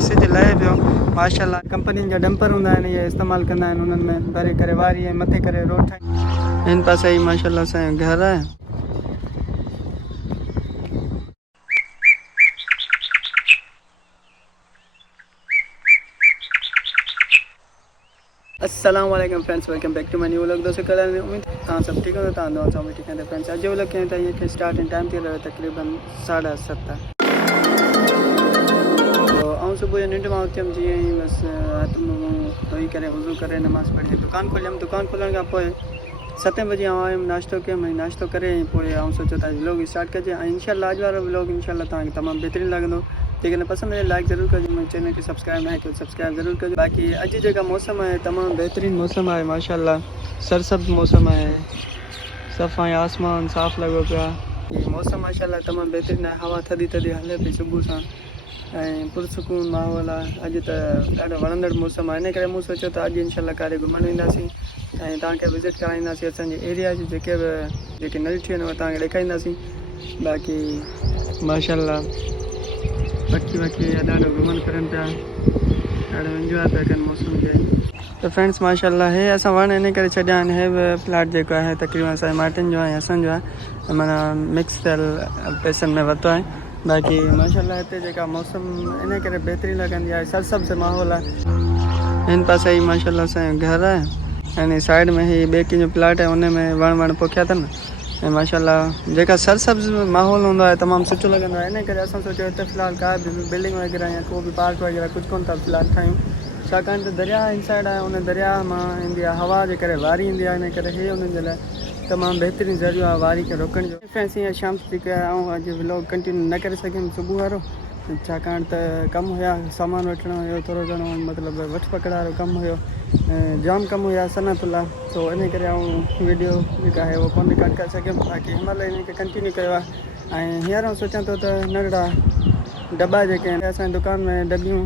सिज लहे पियो माशाल्लाह। कंपनी जा डंपर हूंदा आहिनि, इहे इस्तेमालु कंदा आहिनि, उन्हनि में भरे करे वारी ऐं मथे करे रोड ठाहींदा। हिन पासे ही माशाल्लाह असांजो घर आहे। अस्सलाम वालेकुम friends, welcome back to my new vlog. दोस्तों कल उम्मीद तव्हां सभु ठीकु हूंदो, तव्हां दुआ सां बि ठीकु हूंदा फ्रेंड्स। अॼु व्लॉग कीअं त ईअं स्टार्ट इन टाइम थी रहियो तक़रीबन 7:30। तो सुबह जो निंड मां उथियमि जीअं ई बसि हथ मुंहुं धोई करे वज़ू करे नमाज़ पढ़ी दुकान खोलियमि। दुकान खोलण खां पोइ 7 बजे आयुमि, नाश्तो कयुमि। नाश्तो करे पोइ सोचो त व्लॉग स्टार्ट कजे ऐं इंशाल्लाह अॼु वारो व्लॉग इंशाल्लाह तव्हांखे तमामु बहितरीनु लॻंदो। जेकॾहिं पसंदि आहे लाइक ज़रूरु कजो, मुंहिंजे चैनल खे सब्सक्राइब न कयो सब्सक्राइब ज़रूरु कजो। बाक़ी अॼु जेका मौसम आहे तमामु बहितरीनु मौसम आहे माशाल्लाह, सरसब्ज़ मौसम आहे, सफ़ा आसमान साफ़ लॻो पियो आहे। हीअ मौसम माशाल्लाह तमामु बहितरीनु आहे, हवा थधी थधी हले पई सुबुह सां ऐं पुरसुकून माहौल आहे। अॼु त ॾाढो वणंदड़ मौसम आहे, इन करे मूं सोचियो त अॼु इंशाल्लाह काॾे घुमणु वेंदासीं ऐं तव्हांखे विज़िट कराईंदासीं असांजे एरिया जी जेके न ॾिठियूं आहिनि उहे तव्हांखे ॾेखारींदासीं। बाक़ी माशाल्लाह पखी ॾाढो घुमनि फिरनि पिया, ॾाढो इंजॉय पिया कनि मौसम खे। त फ्रेंड्स माशाल्लाह हे असां वण इन करे छॾिया आहिनि। हे बि प्लाट जेको आहे तक़रीबन असांजे माइटनि जो आहे ऐं असांजो आहे, माना मिक्स थियल पैसनि में वरितो आहे। बाक़ी माशाल्लाह हिते जेका मौसम इन करे बहितरीनु लॻंदी आहे, सरसब्ज़ माहौल आहे। हिन पासे ही माशाल्लाह असांजो घर आहे ऐं साइड में ही ॿिए कंहिंजो प्लाट आहे, उन में वण पोखिया अथनि ऐं माशाल्लाह जेका सरसब्ज़ माहौल हूंदो आहे तमामु सुठो लॻंदो आहे। इन करे असां सोचियो हिते फ़िलहालु का बि बिल्डिंग वग़ैरह या को बि पार्क वग़ैरह कुझु कोन था फ़िलहालु ठाहियूं, छाकाणि त दरिया इन साइड आहे, उन दरिया मां ईंदी आहे हवा जे करे वारी ईंदी आहे। इन करे हे उन्हनि जे लाइ तमामु बहितरीनु ज़रियो आहे वारी खे रोकण जो। फ्रेंड्स हीअं शाम थी कया ऐं अॼु व्लॉग कंटिन्यू न करे सघियुमि सुबुह वारो, छाकाणि त कमु हुया, सामान वठिणो हुयो, थोरो घणो मतिलबु वठि पकड़ वारो कमु हुयो, जाम कमु हुया सनतुल्ला। तो इन करे वीडियो जेका आहे उहो कोन रिकॉर्ड करे सघियुमि। बाक़ी हिन महिल इन खे कंटिन्यू कयो आहे ऐं हींअर सोचां थो त नंढड़ा दॿा जेके आहिनि असांजी दुकान में डॿियूं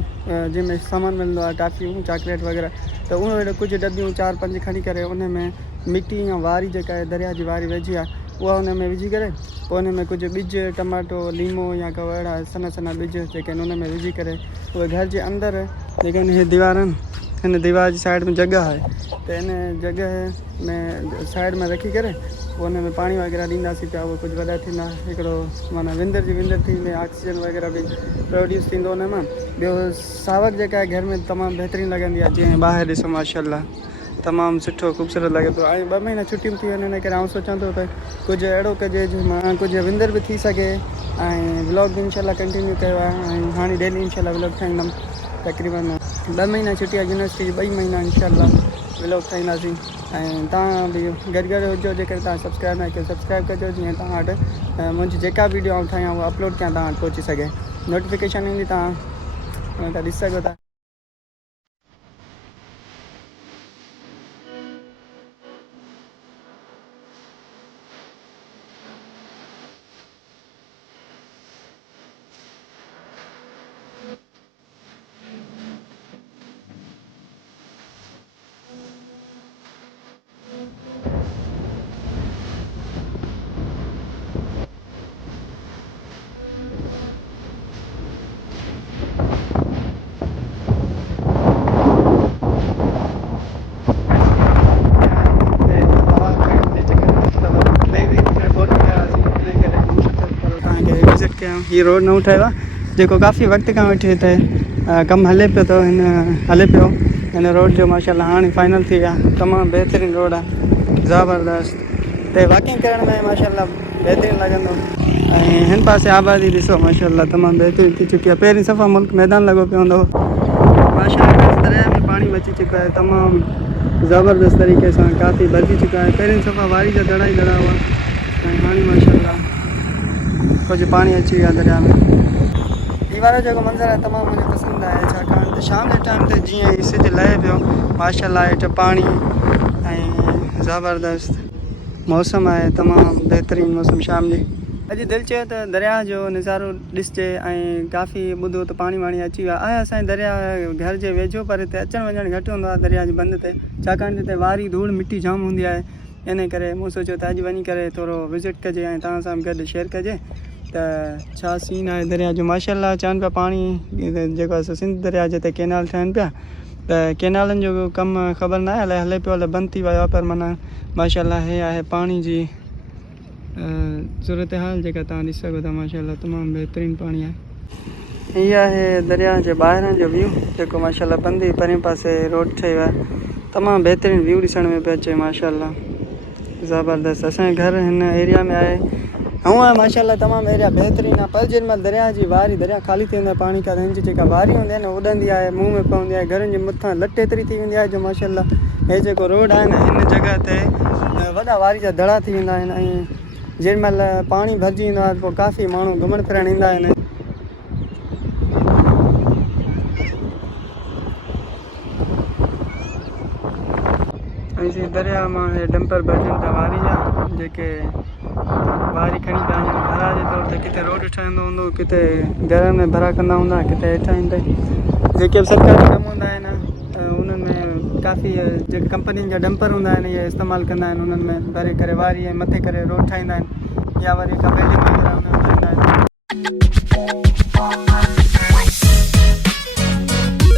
जंहिंमें सामान मिलंदो आहे टाफियूं चॉकलेट वग़ैरह, त उहे कुझु डॿियूं 4-5 खणी करे उन में मिटी या वारी जेका आहे दरिया जी वारी वेझी आहे उहा उन में विझी करे पोइ उन में कुझु ॿिज टमाटो लीमो या को अहिड़ा सना ॿिज जेके आहिनि उन में विझी करे उहे घर जे अंदरि जेके आहिनि दीवारनि हिन दीवार जी साइड में जॻह आहे, त इन जॻह में साइड में रखी करे पोइ उन में पाणी वग़ैरह ॾींदासीं पिया। उहे कुझु वॾा थींदा, हिकिड़ो माना विंदर थींदी, ऑक्सीजन वग़ैरह बि प्रोड्यूस थींदो उन मां। ॿियो सावक जेका आहे घर में तमामु बहितरीनु लॻंदी आहे, जीअं ॿाहिरि ॾिसो माशाल्लाह तमामु सुठो ख़ूबसूरत लॻे थो। ऐं 2 महीना छुटियूं थी वञनि, इन करे सोचां थो त कुझु अहिड़ो कजे जंहिंमां कुझु विंदर बि थी सघे ऐं व्लॉग बि इंशाल्लाह कंटिन्यू कयो आहे ऐं हाणे डेली इंशाल्लाह व्लॉग ठाहींदुमि। तक़रीबन 2 महीना छुटी आहे यूनिवर्सिटी जी, 2 महीना इंशाल्लाह व्लॉग ठाहींदासीं ऐं तव्हां बि गॾु हुजो। जेकर तव्हां सब्सक्राइब न कयो सब्सक्राइब कजो, जीअं तव्हां वटि मुंहिंजी जेका वीडियो आउं ठाहियां उहा अपलोड कयां तव्हां वटि पहुची सघे, नोटिफिकेशन ईंदी, तव्हां हुन खां ॾिसी सघो था। ही रोड न उठायो आहे जेको काफ़ी वक़्त खां वठी हिते कमु हले पियो थो, हिन रोड जो माशाल्लाह हाणे फाइनल थी विया। तमामु बहितरीनु रोड आहे, ज़बरदस्त, हिते वॉकिंग करण में माशाल्लाह बहितरीनु लॻंदो। ऐं हिन पासे आबादी ॾिसो माशाल्लाह तमामु बहितरीनु थी चुकी आहे। पहिरीं सफ़ा मुल्क मैदान लॻो पियो हूंदो माशाल्लाह, दरिया में पाणी अची चुको आहे तमामु ज़बरदस्त तरीक़े सां, काफ़ी भरिजी चुका आहे। पहिरीं सफ़ा वारी जा दड़ा ई दड़ा हुआ ऐं हाणे माशाल्लाह कुझु पाणी अची वियो आहे दरिया में। दीवार जो मंज़र आहे तमामु मुंहिंजे पसंदि आहे, छाकाणि त शाम जे टाइम ते जीअं ई सिज लहे पियो माशाल्लाह हेठि पाणी ऐं ज़बरदस्त मौसम आहे, तमामु बहितरीनु मौसम शाम जी। अॼु दिलि चयो त दरिया जो नज़ारो ॾिसजे ऐं काफ़ी ॿुधो त पाणी वाणी अची वियो आहे। असांजे दरिया घर जे वेझो, पर हिते अचणु वञणु घटि हूंदो आहे दरिया जे बंद ते, छाकाणि त हिते वारी धूड़ मिटी जाम हूंदी आहे। इन करे मूं सोचियो त अॼु वञी करे थोरो विज़िट कजे ऐं तव्हां सां गॾु शेयर कजे। त छा सीन आहे दरिया जो माशाल्लाह। चवनि पिया पाणी जेको आहे सिंध दरिया जे हिते कैनाल ठहनि पिया त कैनालनि जो कमु ख़बर न आहे अलाए हले पियो अलाए बंदि थी वियो आहे, पर माना माशाल्लाह हे आहे पाणी जी सूरत हाल जेका तव्हां ॾिसी सघो था। माशाल्लाह तमामु बहितरीनु पाणी आहे। हीअ आहे दरिया जे ॿाहिरां जो व्यू जेको माशाल्लाह बंदि परे पासे रोड ठहियो आहे। तमामु बहितरीनु व्यू ॾिसण में पियो अचे माशाल्लाह ज़बरदस्त। असांजे घर हिन एरिया में आहे हूअं माशाल्लाह तमामु एरिया बहितरीनु आहे, पर जेॾी महिल दरिया जी वारी दरिया ख़ाली थी वेंदी आहे पाणी खां, हिन जी जेका वारी हूंदी आहे न उॾंदी आहे, मुंहं में पवंदी आहे, घरनि जे मथां लट एतिरी थी वेंदी आहे जो माशाल्लाह हे जेको रोड आहे न हिन जॻह ते वॾा वारी जा दड़ा थी वेंदा आहिनि। ऐं जेॾी महिल पाणी भरिजी वेंदो आहे पोइ काफ़ी माण्हू घुमणु फिरणु ईंदा आहिनि। ऐं दरिया मां हे डंपर भरिजनि था वारी जा, जेके वारी खणी पिया वञनि भरा जे तौर ते। किथे रोड ठहंदो हूंदो, किथे घर में भरा कंदा हूंदा, किथे हेठां ईंदे जेके बि सरकारी कम हूंदा आहिनि उन्हनि में काफ़ी जेके कंपनियुनि जा डंपर हूंदा आहिनि इहे इस्तेमालु कंदा आहिनि, उन्हनि में भरे करे वारी ऐं मथे करे रोड ठाहींदा आहिनि या वरी का बिल्डिंग वग़ैरह उन में भरींदा आहिनि।